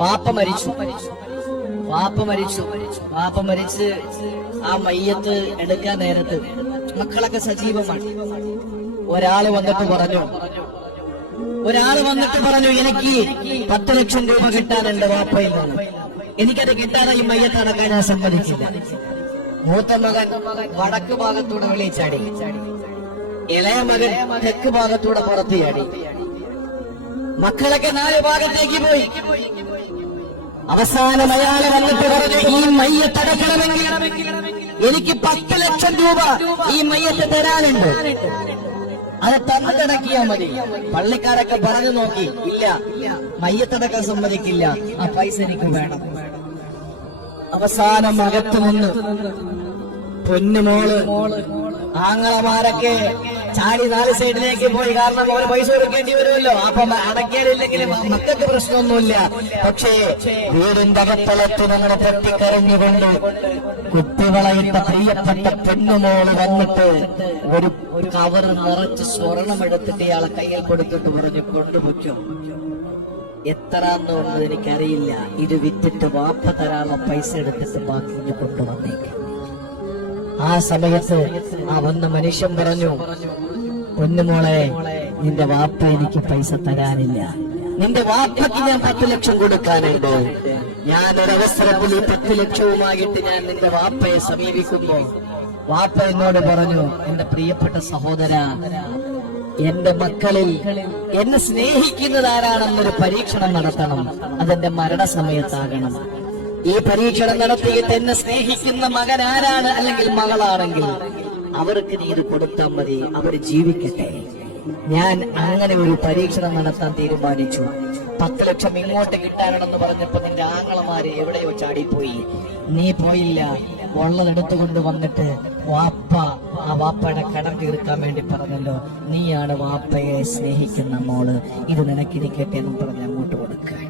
വാപ്പ മരിച്ചു. ആ മയ്യത്ത് എടുക്കാൻ നേരത്ത് മക്കളൊക്കെ സജീവമാണ്. ഒരാള് വന്നിട്ട് പറഞ്ഞു എനിക്ക് 10 ലക്ഷം രൂപ കിട്ടാനുണ്ട് വാപ്പയിൽ നിന്ന്. എനിക്കത് കിട്ടാതെ ഈ മയ്യത്ത് അടക്കാൻ ഞാൻ സമ്മതിക്കില്ല. മൂത്ത മകൻ വടക്ക് ഭാഗത്തൂടെ വെളിച്ചാടി, ഇളയ മകൻ തെക്ക് ഭാഗത്തൂടെ പുറത്ത് ചാടി. മക്കളൊക്കെ 4 ഭാഗത്തേക്ക് പോയി. അവസാനം അയാൾ വന്നിട്ട് പറഞ്ഞു, ഈ മയ്യത്ത് അടക്കണമെങ്കിൽ എനിക്ക് 10 ലക്ഷം രൂപ ഈ മയ്യത്ത് തരാനുണ്ട്, അത് തന്നിട്ടടക്കിയാ മതി. പള്ളിക്കാരൊക്കെ പറഞ്ഞു നോക്കി, ഇല്ല, മയ്യത്തടക്കാൻ സമ്മതിക്കില്ല, ആ പൈസ എനിക്ക് വേണം. അവസാനം അകത്തു നിന്ന് പൊന്നുമോള് ആങ്ങളമാരൊക്കെ ചാടി 4 സൈഡിലേക്ക് പോയി. കാരണം അവര് പൈസ കൊടുക്കേണ്ടി വരുമല്ലോ. അപ്പൊ അടക്കിയാലില്ലെങ്കിൽ മക്കൾക്ക് പ്രശ്നമൊന്നുമില്ല. പക്ഷേ വീടിന്റെ അകത്തളത്ത് ഞങ്ങൾ പൊട്ടിക്കരഞ്ഞുകൊണ്ട് കുട്ടികളായിട്ട പ്രിയപ്പെട്ട പെണ്ണുമോള് വന്നിട്ട് ഒരു കവർ നിറച്ച് സ്വർണം എടുത്തിട്ട് ഇയാളെ കയ്യിൽ കൊടുത്തിട്ട് പറഞ്ഞു, കൊണ്ടുപോയിക്കോ. എത്രാന്ന് പറഞ്ഞത് എനിക്കറിയില്ല, ഇത് വിറ്റിട്ട് വാപ്പ തരാനുള്ള പൈസ എടുത്തിട്ട് ബാക്കി കൊണ്ടുവന്നേക്ക്. ആ സമയത്ത് ആ വന്ന മനുഷ്യൻ പറഞ്ഞു, പൊന്നുമോളെ, നിന്റെ വാപ്പ എനിക്ക് പൈസ തരാനില്ല, നിന്റെ വാപ്പയ്ക്ക് ഞാൻ 10 ലക്ഷം കൊടുക്കാനുണ്ട്. ഞാൻ ഒരവസരത്തിൽ ഈ 10 ലക്ഷവുമായിട്ട് ഞാൻ നിന്റെ വാപ്പയെ സമീപിക്കുമ്പോ വാപ്പ എന്നോട് പറഞ്ഞു, എന്റെ പ്രിയപ്പെട്ട സഹോദര, എന്റെ മക്കളിൽ എന്നെ സ്നേഹിക്കുന്നത് ആരാണെന്നൊരു പരീക്ഷണം നടത്തണം, അതെന്റെ മരണസമയത്താകണം. ഈ പരീക്ഷണം നടത്തിയിട്ട് എന്നെ സ്നേഹിക്കുന്ന മകൻ ആരാണ് അല്ലെങ്കിൽ മകളാണെങ്കിൽ അവർക്ക് നീ ഇത് കൊടുത്താൽ മതി, അവര് ജീവിക്കട്ടെ. ഞാൻ അങ്ങനെ ഒരു പരീക്ഷണം നടത്താൻ തീരുമാനിച്ചു. 10 ലക്ഷം ഇങ്ങോട്ട് കിട്ടാനാണെന്ന് പറഞ്ഞപ്പോ നിന്റെ ആങ്ങളമാര് എവിടെയോ ചാടിപ്പോയി. നീ പോയില്ല, ഉള്ളതെടുത്തുകൊണ്ട് വന്നിട്ട് ആ വാപ്പയുടെ കടം തീർക്കാൻ വേണ്ടി പറഞ്ഞല്ലോ, നീയാണ് വാപ്പയെ സ്നേഹിക്കുന്ന മോള്, ഇത് നിനക്കിരിക്കട്ടെ എന്ന് പറഞ്ഞ് അങ്ങോട്ട് കൊടുക്കുക.